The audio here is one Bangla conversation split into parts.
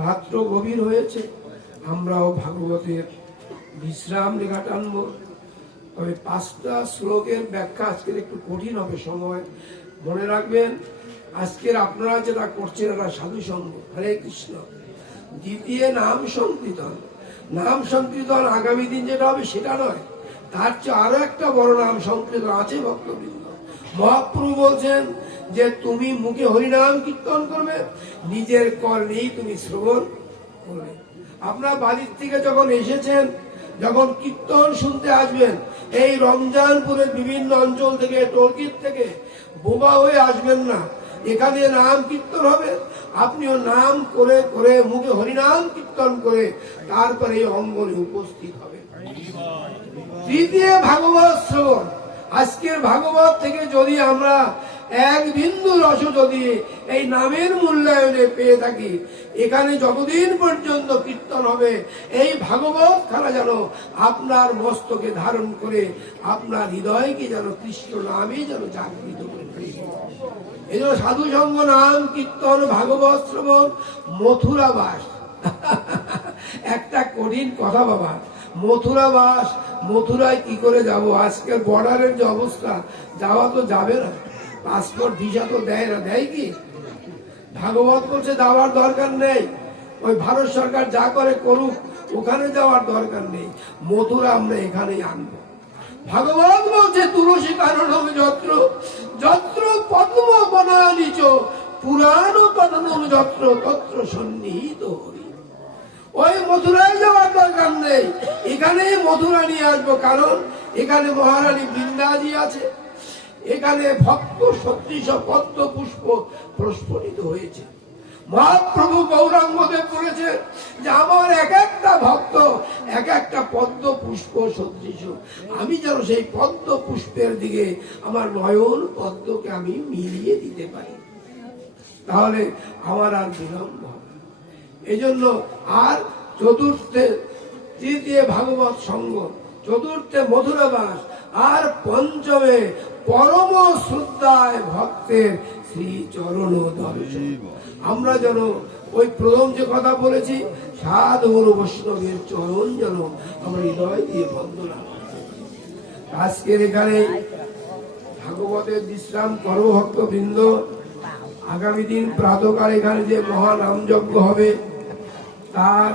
রাত্র গভীর হয়েছে, আমরাও ভাগবতের বিশ্রাম রেখা টানব। তবে 5টা শ্লোকের ব্যাখ্যা আজকের একটু কঠিন হবে সময়। মনে রাখবেন, আজকের আপনারা যেটা করছেন এটা সাধু সঙ্গ। হরে কৃষ্ণ। দ্বিতীয় নাম সংকীর্তন। নাম সংকীর্তন আগামী দিন যেটা হবে সেটা নয়, তার চেয়ে আরো একটা বড় নাম সংকীর্তন আছে ভক্তবৃন্দ। মহাপ্রভু বলছেন যে তুমি মুখে হরিনাম কীর্তন করবে, নিজের কর্ণেই তুমি শ্রবণ করবে। আপনার বাড়ির থেকে যখন এসেছেন, যখন কীর্তন শুনতে আসবেন, এই রমজানপুরের বিভিন্ন অঞ্চল থেকে, টলকির থেকে বোবা হয়ে আসবেন না। এখানে নাম কীর্তন হবে, আপনিও নাম করে করে মুখে হরিনাম কীর্তন করে তারপরে এই অঙ্গনে উপস্থিত হবে। তৃতীয় ভাগবত শ্রবণ। আজকের ভাগবত থেকে যদি আমরা এক বিন্দু রস যদি এই নামের মূল্যায়নে পেয়ে থাকি, এখানে যতদিন পর্যন্ত কীর্তন হবে এই ভাগবত খানা যেন আপনার মস্তকে ধারণ করে আপনার হৃদয়কে যেন কৃষ্ণ নামে যেন জাগৃত করে। এই জন্য সাধু সঙ্গ, নাম কীর্তন, ভাগবত শ্রবণ, মথুরাবাস। একটা কঠিন কথা বাবা, মথুরাবাস। মথুরায় কি করে যাব? আজকের বর্ডারের যে অবস্থা, যাওয়া তো যাবে না, পাসপোর্ট ভিসা তো দেয় না। দেয় কি? ভাগবত বলছে যাওয়ার দরকার নেই, ওই ভারত সরকার যা করে করুক, ওখানে যাওয়ার দরকার নেই। মথুরা আমরা এখানেই আনবো। ভাগবত বলছে তুলসী কাননম যত্র যত্র পদ্ম বনানিচ পুরাণ পঠনম যত্র তত্র সন্নিহিত হরি। ওই মথুরায় যাওয়ার দরকার নেই, এখানেই মথুরা নিয়ে আসবো। কারণ এখানে মহারানী বৃন্দাজি আছে, এখানে ভক্ত সদৃশ পদ্ম পুষ্প প্রস্ফুটিত হয়েছে। মহাপ্রভু গৌরাঙ্গদেব বলেছে যে আমার এক একটা ভক্ত এক একটা পদ্ম পুষ্প সদৃশ, আমি যেন সেই পদ্ম পুষ্পের দিকে আমার নয়ন পদ্মকে আমি মিলিয়ে দিতে পারি, তাহলে আমার আর বিলম্ব হবে। এই জন্য আর চতুর্থে তৃতীয় ভাগবত সঙ্গ, চতুর্থে মথুরাবাস, আর পঞ্চমে পরম শ্রদ্ধায় ভক্তের শ্রী চরণ দর্শন। আমরা যেন ওই প্রথম যে কথা বলেছি, সাধু গুরু বৈষ্ণবের চরণ যেন আমরা হৃদয় দিয়ে বন্দনা করি। আজকের এখানে ভাগবতের বিশ্রাম করো ভক্তবৃন্দ। আগামী দিন প্রাতকাল এখানে যে মহানাম যজ্ঞ হবে, তার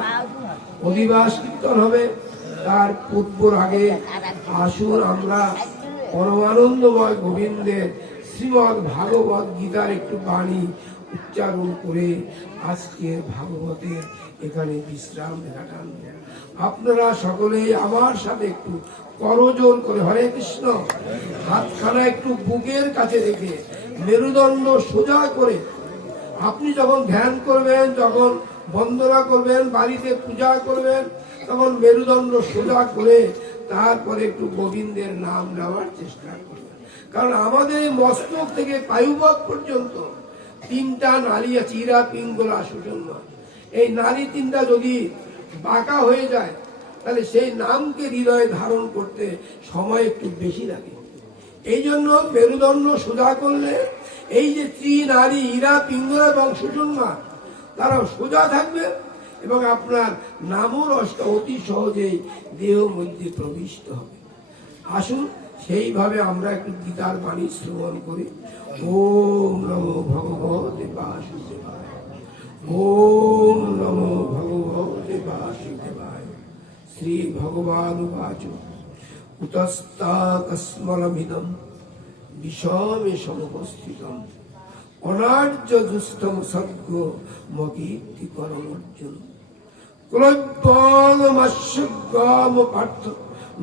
অধিবাস কীর্তন হবে, তার পূর্বর আগে আসুন আমরা পরমানন্দময় গোবিন্দের শ্রীমদ ভাগবত গীতার একটু বাণী উচ্চারণ করে আজকের ভাগবতের এখানে বিশ্রাম কাটান। আপনারা সকলেই আমার সাথে একটু করজোর করে হরে কৃষ্ণ, হাতখানা একটু বুকের কাছে রেখে মেরুদণ্ড সোজা করে আপনি যখন ধ্যান করবেন, যখন বন্দনা করবেন, বাড়িতে পূজা করবেন, তখন মেরুদণ্ড সোজা করে তারপরে একটু গোবিন্দের নাম নেওয়ার চেষ্টা করবেন। কারণ আমাদের মস্তক থেকে পায়ুপথ পর্যন্ত 3টা নালী আছে, ইরা পিঙ্গলা সুষুম্না। এই নালী 3টা যদি বাঁকা হয়ে যায়, তাহলে সেই নামকে হৃদয়ে ধারণ করতে সময় একটু বেশি লাগে। এই জন্য মেরুদণ্ড সোজা করলে এই যে নারী, ইরা পিঙ্গলা এবং সুষুম্না, তারা সোজা থাকবে এবং আপনার নামও রসটা অতি সহজেই দেহ মধ্যে প্রবিষ্ট হবে। আসুন সেইভাবে আমরা একটু গীতার বাণী শ্রবণ করি। ওম নমো ভগবতে বাসুদেবায়, ওম নমো ভগবতে বাসুদেবায়। শ্রী ভগবান উবাচ উতস্তাকস্মলমিদম বিষমে সমুপস্থিতম অনার্য দুষ্টম সদ্গ মকীর্তি করম অর্জুন ক্লোদ্বলমস্যগ্রাম পার্থ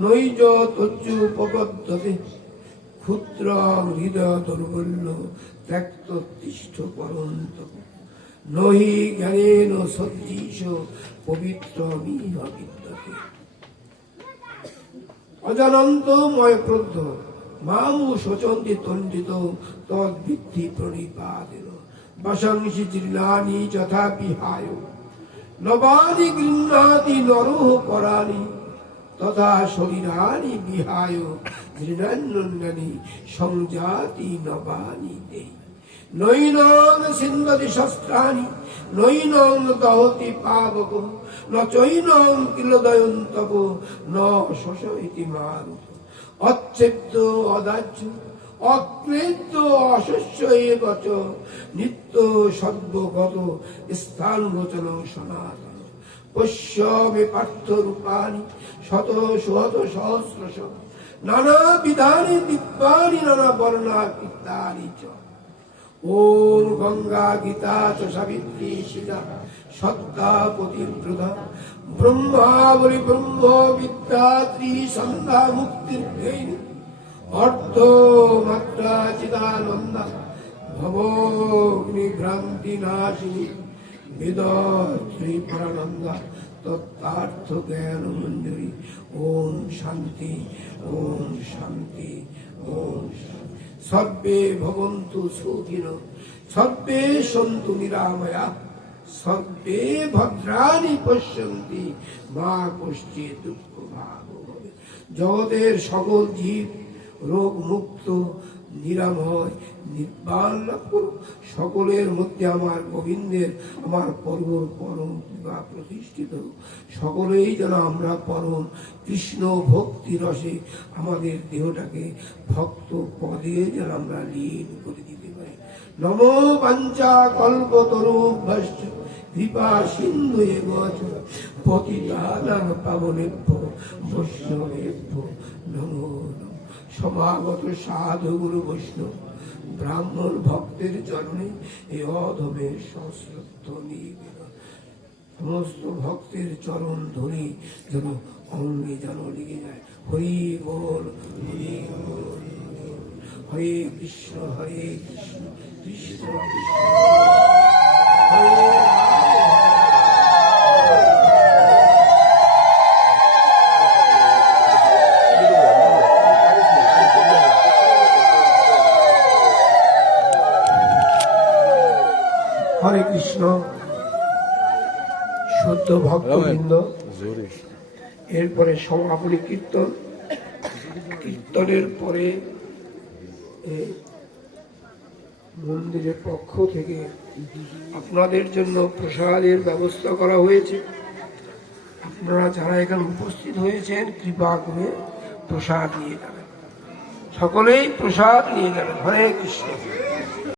নৈজ তজ্জুপবদ্ধতে ক্ষুদ্র হৃদয় দৌর্বল্য ত্যক্ত তিষ্ঠ পরন্ত নহি জ্ঞানেন সদৃশ পবিত্র মিহ বিদ্যতে অজানন্তময় ক্রোধ মামু শোচন্তি তণ্ডিত তদ্ভিত্তি প্রণিপাতেন বশংসি জীর্ণানি যথা বিহায় নবানি গৃহ্ণাতি নরঃ পরাণি তথা শরীরানি বিহায় জীর্ণান্যানি সংজাতি নবানি দেহি। নৈনং সিন্ধতি শস্ত্রাণি নৈনং দহতি পাবক ন চৈনং কিলদয়ন্তব ন শোষয়তি মারুত অচ্ছেদ্য অদাহ্য অক্লেদ্য অশস্য এবচ নিত্য সদ্যগত স্থান গোচন সনাতন পশ্যমে পার্থ রূপানি শত শত সহস্রশ নানা বিধানি দিব্যানি নানা বর্ণাকৃতানি চ ওম গঙ্গা গীতা চ সাবিত্রী সীতা সত্তা পতিব্রতা ব্রহ্মাবলি ব্রহ্ম বিদ্যা ত্রিসন্ধ্যা মুক্তির্ঘৈনী অর্থ মাত্রা চিদানন্দা ভবগ্নি ভ্রান্তি নাশিনী বেদশ্রী পরানন্দা তত্ত্বার্থ জ্ঞান মঞ্জুরি। ওম শান্তি ওম শান্তি ওম শান্তি। সর্বে ভবন্তু সুখিনো সর্বে সন্তু নিরাময়া সর্বে ভদ্রাণি পশ্যন্তি মা কশ্চিৎ দুঃখ ভাগ ভবেৎ। জগতের সকল জীব রোগ মুক্ত নিরাময় নির্বাণ লাভ করুক। সকলের মধ্যে আমার গোবিন্দের আমার পরম কৃপা প্রতিষ্ঠিত হোক। সকলেই যেন আমরা পরম কৃষ্ণ ভক্তি রসে আমাদের দেহটাকে ভক্ত পদে যেন আমরা লীন করে দিতে পারি। নমো পাঞ্চা কল্পতরুভ্যশ্চ কৃপা সিন্ধু এব চ পতিতানাং পাবনেভ্যো বৈষ্ণবেভ্যো নমো নমঃ। সমাগত সাধু গুরু বৈষ্ণব ব্রাহ্মণ ভক্তের চরণে এই অধমের সশ্রদ্ধ নিবেদন। সমস্ত ভক্তের চরণ ধরে যেন অঙ্গে যেন লেগে যায়। হরি বল হরি বল হরে কৃষ্ণ কৃষ্ণ কৃষ্ণ হরে হরে কৃষ্ণ। শুদ্ধ ভক্তবৃন্দ, এরপরে সমাপনী কীর্তন। কীর্তনের পরে মন্দিরের পক্ষ থেকে আপনাদের জন্য প্রসাদের ব্যবস্থা করা হয়েছে। আপনারা যারা এখানে উপস্থিত হয়েছেন কৃপা করে প্রসাদ নিয়ে যাবেন, সকলেই প্রসাদ নিয়ে যাবেন। হরে কৃষ্ণ।